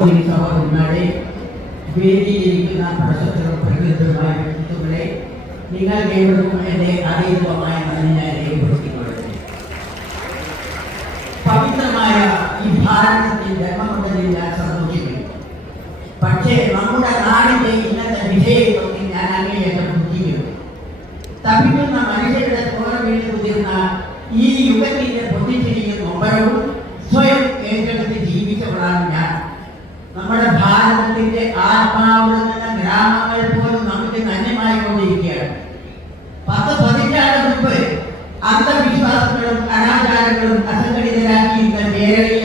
സഹോദരന്മാരെ വേദിയിലിരിക്കുന്ന പ്രശസ്തരും പ്രകൃതമായ വ്യക്തിത്വങ്ങളെ നിങ്ങൾ ഏവർക്കും എൻ്റെ അറിയിപ്പമായ നന്ദി ഞാൻ രേഖപ്പെടുത്തിക്കൊള്ളുന്നു പവിത്രമായ ഈ ഭാരതത്തിൽ ജന്മമുള്ളതിൽ ഞാൻ സന്തോഷിക്കുന്നു പക്ഷേ നമ്മുടെ നാടിന്റെ ഇന്നത്തെ വിജയം നോക്കി ഞാൻ അങ്ങേയറ്റം ബുദ്ധിക്കുന്നു തപിക്കുന്ന മനുഷ്യരുടെ തോര വീണ് കുതിർന്ന ഈ യുഗത്തിന്റെ പൊട്ടിച്ചിരിക്കുന്ന നൊമ്പരവും സ്വയം ഏറ്റെടുത്ത് ജീവിച്ചവളാണ് ഞാൻ നമ്മുടെ ഭാരതത്തിന്റെ ആത്മാവിടുന്ന ഗ്രാമങ്ങൾ പോലും നമുക്ക് നന്യമായി കൊണ്ടിരിക്കുകയാണ് പത്ത് പതിറ്റാണ്ട് മുമ്പ് അന്ധവിശ്വാസങ്ങളും അനാചാരങ്ങളും അസംഘടിതരാക്കിയിരുന്ന കേരളീയ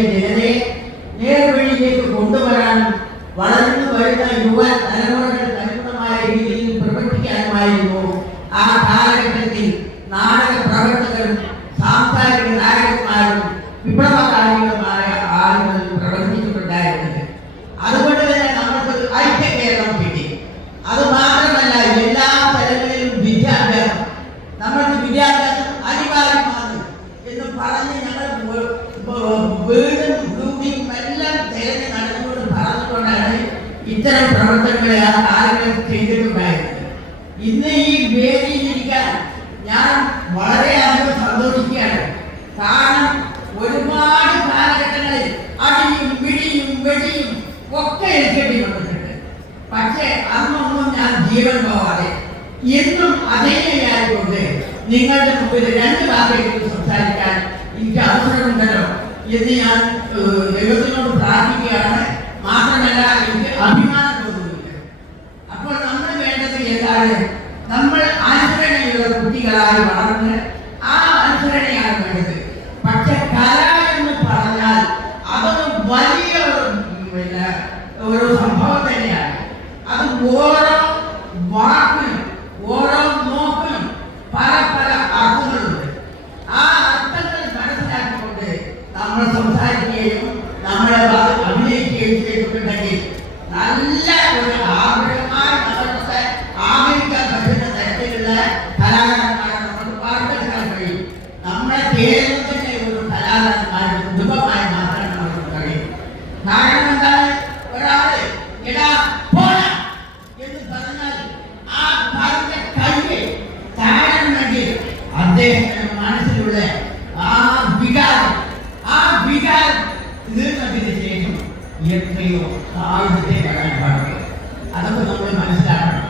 ഇത്തരം പ്രവർത്തനങ്ങളെ ആ കാലങ്ങളിൽ ചെയ്തിട്ടുണ്ടായിരുന്നു. ഇന്ന് ഈ വേദിയിലിരിക്കാൻ ഞാൻ വളരെയധികം സന്തോഷിക്കുകയാണ്. കാരണം ഒരുപാട് കാലഘട്ടങ്ങളിൽ അടിയും പിടിയും വെടിയും ഒക്കെ എനിക്കേണ്ടി വന്നിട്ടുണ്ട് പക്ഷേ അന്നൊന്നും ഞാൻ ജീവൻ പോവാതെ എന്നും അതേയായതുകൊണ്ട് നിങ്ങളുടെ മുമ്പിൽ രണ്ട് വാക്കെങ്കിലും സംസാരിക്കാൻ എനിക്ക് അവസരമുണ്ടല്ലോ എന്ന് ഞാൻ ദൈവത്തിനോട് പ്രാർത്ഥിക്കുകയാണ്. മാത്രമല്ല എനിക്ക് അഭിമാനം തോന്നുന്നുണ്ട് അപ്പോൾ നമ്മൾ വേണ്ടത് ഏതാണ്? നമ്മൾ അനുസരണയുള്ള കുട്ടികളായി വളർന്ന് ആ അനുസരണയാണ് വേണ്ടത്. പക്ഷെ കല എന്ന് പറഞ്ഞാൽ അതൊരു വലിയ പിന്നെ ഒരു സംഭവം തന്നെയാണ്. അത് ഓരോ വാക്കിനും ഓരോ നോക്കിനും പല പല അർത്ഥങ്ങളുണ്ട് ആ അർത്ഥങ്ങൾ മനസ്സിലാക്കിക്കൊണ്ട് നമ്മൾ സംസാരിക്കുകയും നമ്മളെ ഭാഗത്ത് അഭിനയിക്കുകയും ചെയ്തിട്ടുണ്ടെങ്കിൽ നല്ല ഒരു ആഗ്രഹമായി നമുക്ക് ആഗ്രഹിക്കാൻ പറ്റുന്ന തരത്തിലുള്ള കലാകാരന്മാരെ നമുക്ക് വാർത്തെടുക്കാൻ കഴിയും നമ്മുടെ കേരളത്തിന്റെ ഒരു കലാകാരന്മാരുടെ കുടുംബമായി മാറ്റാൻ നമുക്ക് കഴിയും കാരണം എന്താണ് ഒരാൾ എടാ പോടാ എന്ന് പറഞ്ഞാൽ ആ പറഞ്ഞ കയ്യ് താഴണമെങ്കിൽ അദ്ദേഹത്തിന്റെ മനസ്സിലുള്ള ആ വികാരം ആ വികാരം തീർന്നതിന് ശേഷം എത്രയോ താഴ്ന്നത്തെ വരാൻ പാടുള്ളൂ അതൊക്കെ നമ്മൾ മനസ്സിലാക്കണം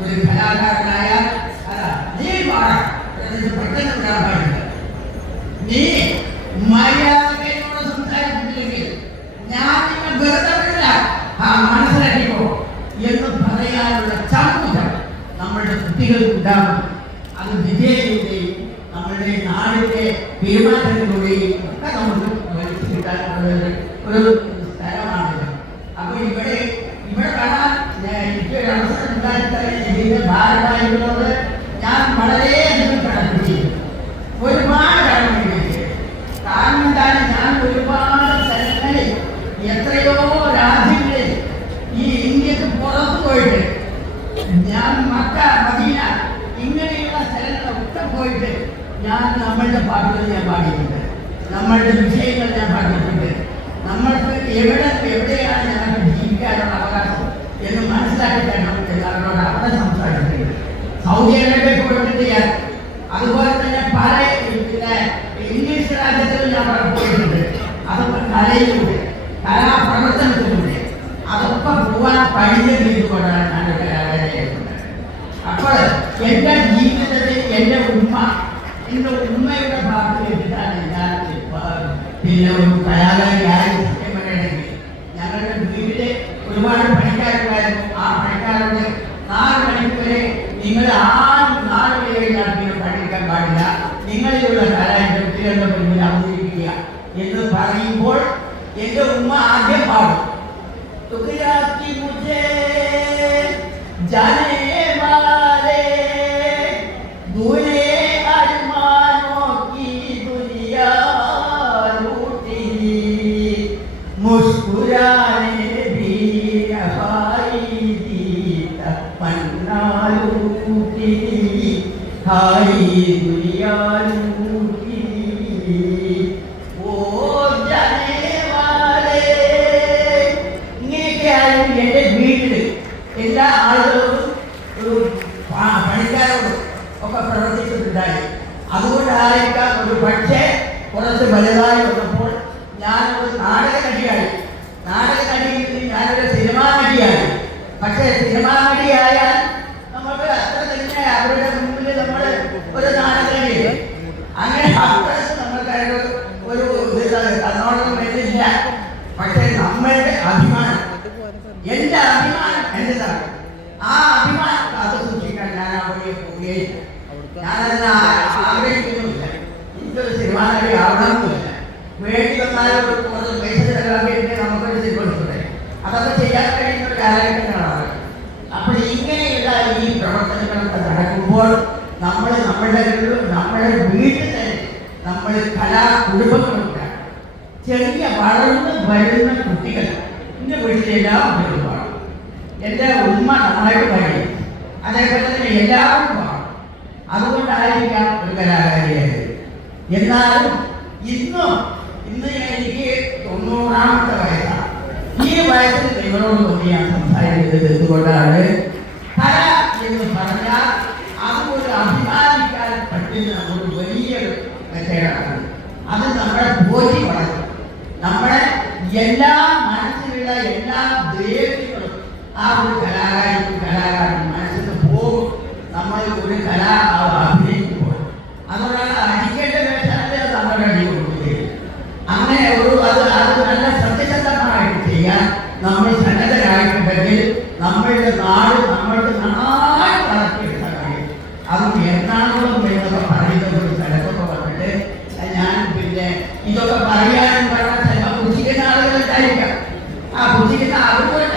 ഒരു കലാകാരനായാൽ അതാ നീ പാടാം എന്നിട്ട് പെട്ടെന്ന് വിടാൻ പാടില്ല നീ മര്യാദയോട് സംസാരിച്ചിട്ടില്ലെങ്കിൽ ഞാൻ നിന്നെ വെറുതെ വിടില്ല ആ മനസ്സിലാക്കിക്കോ. എന്ന് പറയാനുള്ള ചങ്കുറ്റം നമ്മളുടെ കുട്ടികൾക്ക് ഉണ്ടാകും അത് വിജയത്തിലൂടെയും നമ്മളുടെ നാടിന്റെ പെരുമാറ്റത്തിലൂടെയും ഒക്കെ നമുക്ക് വലിച്ചു കിട്ടാനുള്ള ഒരു- സ്ഥലമാണിത്. അപ്പൊ ഇവിടെ ഇവിടെ കാണാൻ എനിക്ക് ഒരു അവസരം ഉണ്ടായിട്ടാണ് ഇതിന്റെ ഭാരമായിരുന്നത് ഞാൻ വളരെയധികം കടപ്പിടിച്ചു ഒരുപാട് കടപ്പിടിച്ചു കാരണം എന്താണ് ഞാൻ ഒരുപാട് ഞാൻ നമ്മളുടെ പാട്ടുകൾ ഞാൻ പാടിയിട്ടുണ്ട്. നമ്മളുടെ വിഷയങ്ങൾ ഞാൻ പാടിയിട്ടുണ്ട്. നമ്മൾക്ക് എവിടെ എവിടെയാണ് ഞങ്ങൾക്ക് ജീവിക്കാനുള്ള അവകാശം എന്ന് മനസ്സിലാക്കി തരണം എല്ലാവരോട് അവിടെ സംസാരിക്കുന്നത് സൗദി അറേബ്യ പോയിട്ടുണ്ട് അതുപോലെ തന്നെ പല ഇംഗ്ലീഷ് രാജ്യത്തിലും ഞാൻ പോയിട്ടുണ്ട്. അതൊക്കെ കലയിലൂടെ കലാപ്രവർത്തനത്തിലൂടെ. അതൊക്കെ പോവാൻ കഴിഞ്ഞത് ഇതുകൊണ്ടാണ് ഞാൻ ഒരു കലാകാരിയായിട്ടുള്ളത് അപ്പോൾ എന്റെ ജീവിതത്തിൽ എന്റെ ഉമ്മ ഇത് ഉമ്മയുടെ ഭാഗത്തിലേക്കാണ് യഥാർത്ഥത്തിൽ പിന്നെ കലാകാരി ആരും സത്യം പറയണമെങ്കിൽ ഞങ്ങളുടെ വീട്ടിലെ ഒരുപാട് പണിക്കാരുണ്ടായിരുന്നു. ആ പണിക്കാരുടെ നാല് മണിക്കൂരെ നിങ്ങൾ ആരും നാല് മണിവരെയാണെങ്കിലും പണിയെടുക്കാൻ പാടില്ല. നിങ്ങളിലുള്ള കലാകാരത്തിലുള്ള മുന്നിൽ അവതരിപ്പിക്കുക എന്ന് പറയുമ്പോൾ എന്റെ ഉമ്മ ആദ്യം പാടും. തുക്കിലാക്കി മുജേ ജാനേ എല്ലാ ആളുകളും ഒരു പണിക്കാരോടും ഒക്കെ പ്രവർത്തിച്ചിട്ടുണ്ടായി അതുകൊണ്ടായിരിക്കാം ഒരു പക്ഷേ കുറച്ച് വലുതായി വന്നപ്പോൾ ഞാൻ ഒരു നാടക നടിയായി നാടക നടക്കുമ്പോൾ നമ്മൾ നമ്മളുടെ നമ്മുടെ വീട്ടിൽ തന്നെ നമ്മൾ കലാ കുടുംബങ്ങളുണ്ടാകും. ചെറിയ വളർന്ന് വരുന്ന കുട്ടികൾ എന്റെ വീട്ടിലെല്ലാം പാടും എന്റെ ഉമ്മ നന്നായിട്ട് പാടി അതേപോലെ തന്നെ എല്ലാവരും പാടും അതുകൊണ്ടായിരിക്കാം ഒരു കലാകാരിയായത്. എന്നാലും ഇന്നും ഇന്ന് എനിക്ക് തൊണ്ണൂറാമത്തെ വയസ്സാണ്. ഈ വയസ്സിൽ നിങ്ങളോട് ഞാൻ സംസാരിക്കുന്നത് എന്തുകൊണ്ടാണ് കല എന്ന് പറഞ്ഞാൽ അതുകൊണ്ട് അഭിമാനിക്കാൻ പറ്റുന്ന ഒരു വലിയൊരു മെത്തേഡാണ് അത് നമ്മുടെ ബോധി വളരും നമ്മുടെ എല്ലാ മനസ്സിലുള്ള എല്ലാ ദേഷ്യങ്ങളും ആ ഒരു കലാകാരൻ കലാകാരൻ മനസ്സിൽ പോകും. നമ്മൾ ഒരു കലാ അഭിനയിക്കുമ്പോൾ. അതുകൊണ്ടാണ് അടിക്കേണ്ട വേഷത്തിൽ നമ്മുടെ അടി കൊടുക്കുകയും അങ്ങനെ ഒരു അത് അത് നല്ല സത്യസന്ധമായിട്ട് ചെയ്യാൻ നമ്മൾ സന്നദ്ധരായിട്ടുണ്ടെങ്കിൽ നമ്മളുടെ നാട് നമ്മളുടെ കഴിയും അതും എറണാകുളം എന്നൊക്കെ പറയുന്ന ഒരു സ്ഥലത്തൊക്കെ വന്നിട്ട് ഞാൻ പിന്നെ ഇതൊക്കെ പറയാനും പറഞ്ഞാൽ ചിലപ്പോൾ പുച്ഛിക്കുന്ന ആളുകളുണ്ടായിരിക്കാം ആ പുച്ഛിക്കുന്ന അതുപോലെ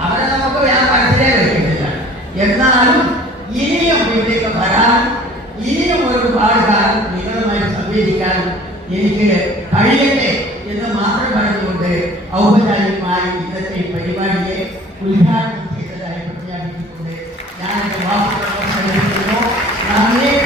അവരെ നമുക്ക് മനസ്സിലേ വയ്ക്കുന്നില്ല എന്നാലും ഇനിയും ഇവിടേക്ക് വരാൻ ഇനിയും ഒരുപാട് കാലം നിങ്ങളുമായി സംവേദിക്കാനും എനിക്ക് കഴിയട്ടെ എന്ന് മാത്രം പറഞ്ഞുകൊണ്ട് ഔപചാരികമായി ഇന്നത്തെ പരിപാടിയെ ഉദ്ഘാടനം ചെയ്തതായി പ്രഖ്യാപിച്ചുകൊണ്ട് ഞാൻ എന്റെ Amén.